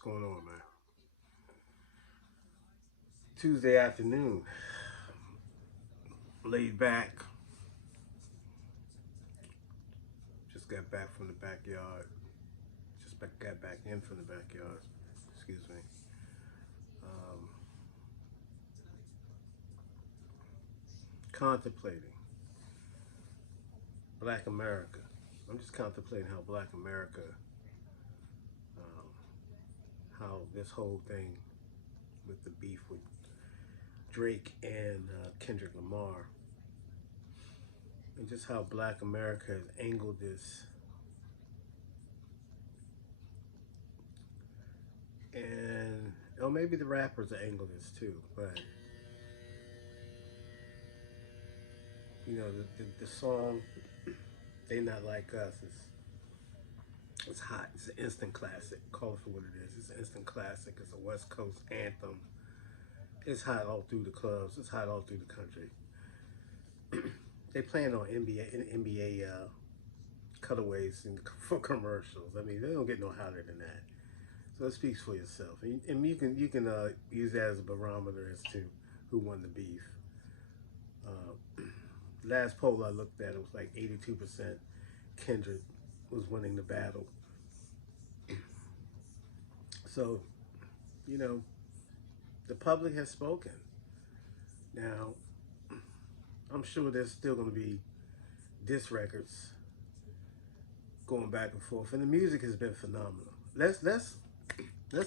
What's going on, man? Tuesday afternoon, laid back. Just got back from the backyard. Got back in from the backyard. Excuse me. Um, Contemplating Black America. I'm just contemplating how Black America, um, how this whole thing with the beef with Drake and Kendrick Lamar, and just how Black America has angled this. And maybe the rappers are angled this too, but the song "They Not Like Us" is it's hot. It's an instant classic. Call it for what it is. It's an instant classic. It's a West Coast anthem. It's hot all through the clubs. It's hot all through the country. They playing on NBA cutaways and for commercials. I mean, they don't get no hotter than that. So it speaks for yourself, and you can use that as a barometer as to who won the beef. Uh, Last poll I looked at, it was like 82% Kendrick was winning the battle. So, you know, the public has spoken. Now, I'm sure there's still going to be diss records going back and forth, and the music has been phenomenal. Let's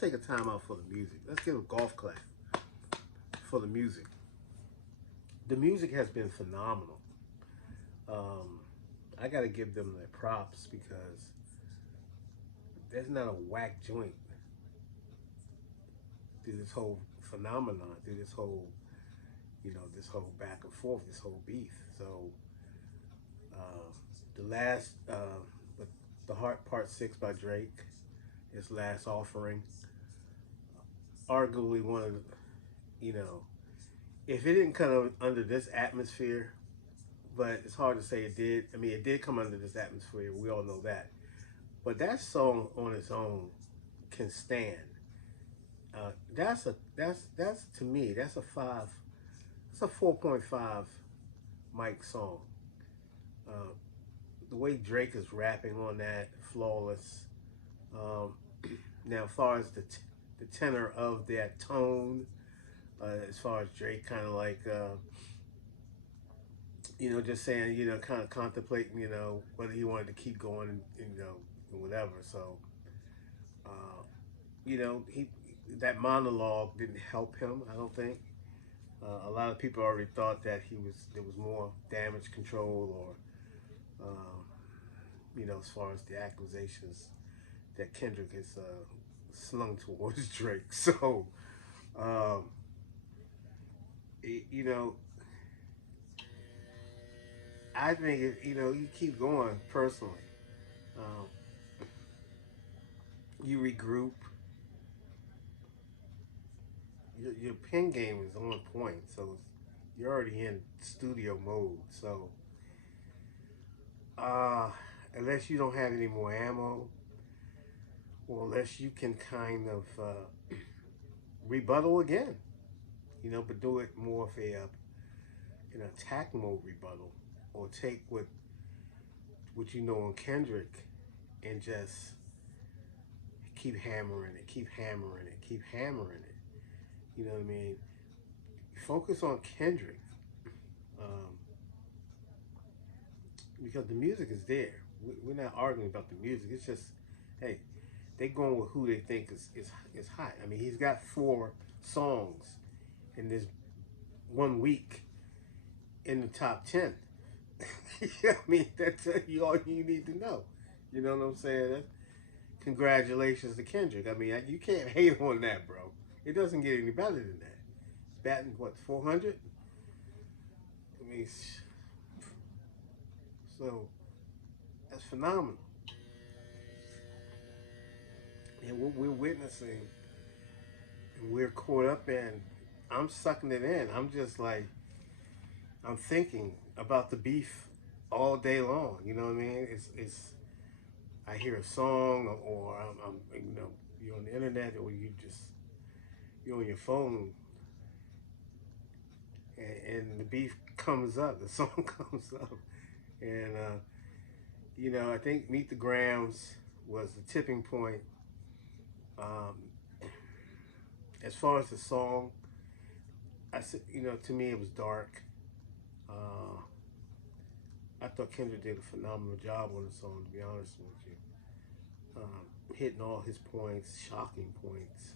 take a time out for the music. Let's give a golf clap for the music. The music has been phenomenal. Um, I got to give them their props because there's not a whack joint through this whole phenomenon, through this whole, this whole back and forth, this whole beef. So uh, the last, the Heart Part 6 by Drake, his last offering, arguably one of the, you know, if it didn't come under this atmosphere, but it's hard to say it did. I mean, it did come under this atmosphere. We all know that. But that song on its own can stand. That's to me that's a five. It's a 4.5 mic song. Uh, the way Drake is rapping on that, flawless. Um, Now, as far as the tenor of that tone, as far as Drake kind of like, just saying, kind of contemplating, whether he wanted to keep going, and whatever. So, uh, he that monologue didn't help him. I don't think. A lot of people already thought that there was more damage control or, as far as the accusations that Kendrick has slung towards Drake. So, um, you know, I think you keep going personally. Um, you regroup. Your pen game is on point, so you're already in studio mode. So, uh, unless you don't have any more ammo, or unless you can kind of rebuttal again, but do it more of an attack mode rebuttal, or take what you know on Kendrick and just keep hammering it, keep hammering it, keep hammering it. You know what I mean? Focus on Kendrick, um, because the music is there. We're not arguing about the music. It's just, hey, they going with who they think is hot. I mean, he's got 4 songs in this 1 week in the top 10. I mean, that's all you need to know. You know what I'm saying? Congratulations to Kendrick. I mean, you can't hate on that, bro. It doesn't get any better than that. Batting what 400? I mean, so that's phenomenal. And what we're witnessing, and we're caught up in, I'm sucking it in. I'm just like, I'm thinking about the beef all day long. You know what I mean? It's I hear a song, or I'm you're on the internet or you're on your phone, and the beef comes up, the song comes up, and I think Meet the Grams was the tipping point. Um, as far as the song, I said, to me it was dark. Uh, I thought Kendrick did a phenomenal job on the song, to be honest with you. Hitting all his points, shocking points.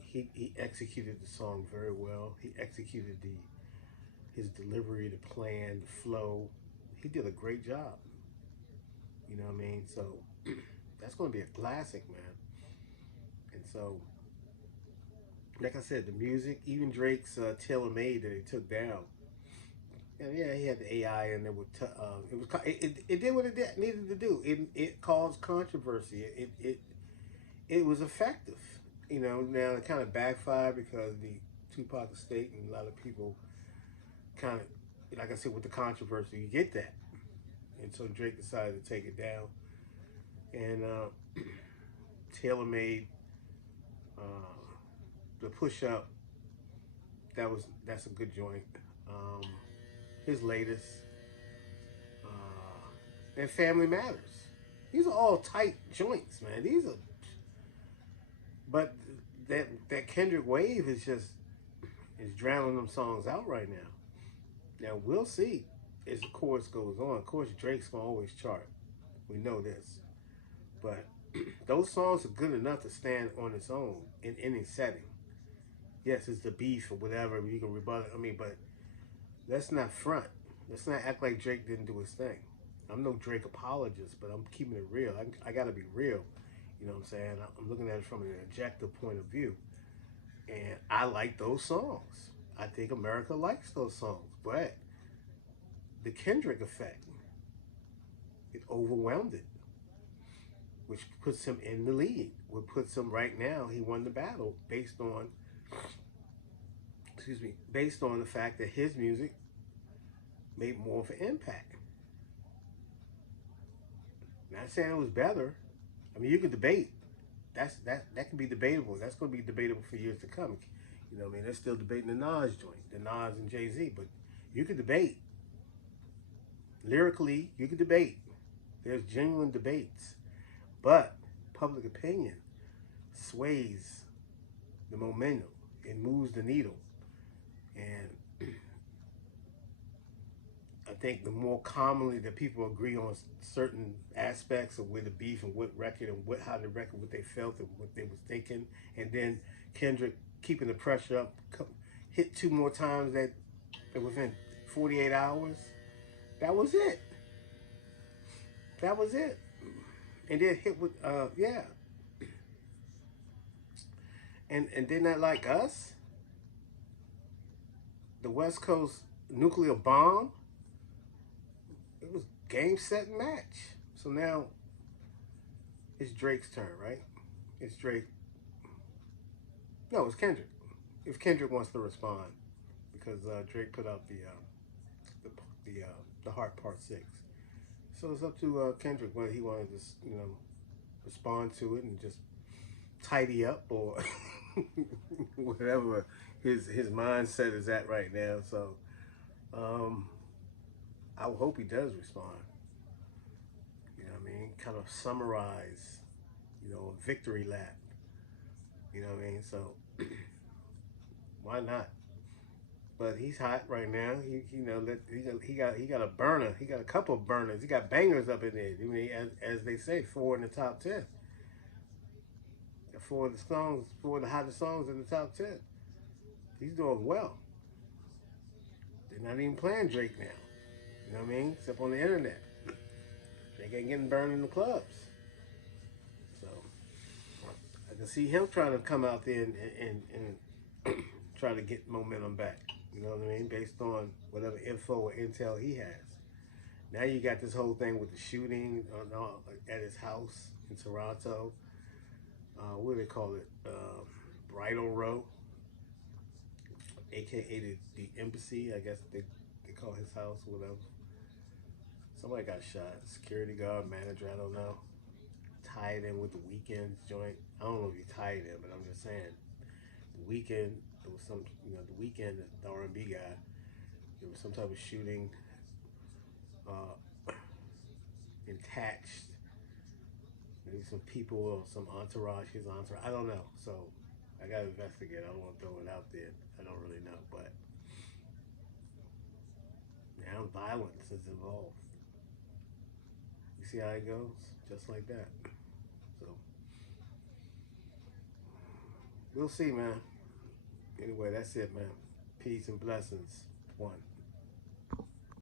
He executed the song very well. He executed his delivery, the plan, the flow. He did a great job. You know what I mean? So that's going to be a classic, man. And so, like I said, the music, even Drake's Tailor Made that he took down. And yeah, he had the AI, and it did what it needed to do. It caused controversy. It was effective. Now it kind of backfired because the Tupac estate and a lot of people kind of, like I said, with the controversy, you get that. And so Drake decided to take it down. And Tailor Made, the Push Up, that's a good joint. His latest, and Family Matters. These are all tight joints, man. But that Kendrick wave is drowning them songs out right now. Now we'll see as the chorus goes on. Of course, Drake's gonna always chart. We know this, but those songs are good enough to stand on its own in any setting. Yes, it's the beef or whatever. You can rebut it. I mean, but let's not front. Let's not act like Drake didn't do his thing. I'm no Drake apologist, but I'm keeping it real. I gotta be real. You know what I'm saying? I'm looking at it from an objective point of view. And I like those songs. I think America likes those songs. But the Kendrick effect, it overwhelmed it, which puts him in the lead. What puts him right now, he won the battle based on the fact that his music made more of an impact. Not saying it was better. I mean, you could debate. That can be debatable. That's going to be debatable for years to come. You know what I mean? They're still debating the Nas joint, the Nas and Jay-Z, but you could debate. Lyrically, you could debate. There's genuine debates. But public opinion sways the momentum. It moves the needle. And I think the more commonly that people agree on certain aspects of where the beef and what record and how the record, what they felt and what they was thinking, and then Kendrick keeping the pressure up, hit 2 more times that within 48 hours. That was it. That was it. And then hit with yeah. And then that like us, the West Coast nuclear bomb. It was game, set, and match. So now it's Drake's turn, right? It's Drake. No, it's Kendrick. If Kendrick wants to respond, because Drake put out the Heart Part 6. So it's up to Kendrick whether he wanted to, respond to it and just tidy up or whatever his mindset is at right now. So I hope he does respond. You know what I mean? Kind of summarize, a victory lap. You know what I mean? So why not? But he's hot right now. He got a burner. He got a couple of burners. He got bangers up in there. I mean, as they say, 4 in the top 10. 4 of the hottest songs in the top 10. He's doing well. They're not even playing Drake now. You know what I mean? Except on the internet. Drake ain't getting burned in the clubs. So I can see him trying to come out there and try to get momentum back. You know what I mean? Based on whatever info or intel he has. Now you got this whole thing with the shooting at his house in Toronto. What do they call it? Bridal Row, aka the embassy. I guess they call his house or whatever. Somebody got shot. Security guard, manager, I don't know. tie it in with the Weeknd's joint. I don't know if you tie it in, but I'm just saying the Weeknd. There was some, the Weeknd, the R&B guy. There was some type of shooting attached. Maybe some people or some entourage, his entourage. I don't know. So I gotta investigate. I don't want to throw it out there. I don't really know, but now violence is involved. You see how it goes? Just like that. So we'll see, man. Anyway, that's it, man. Peace and blessings. One.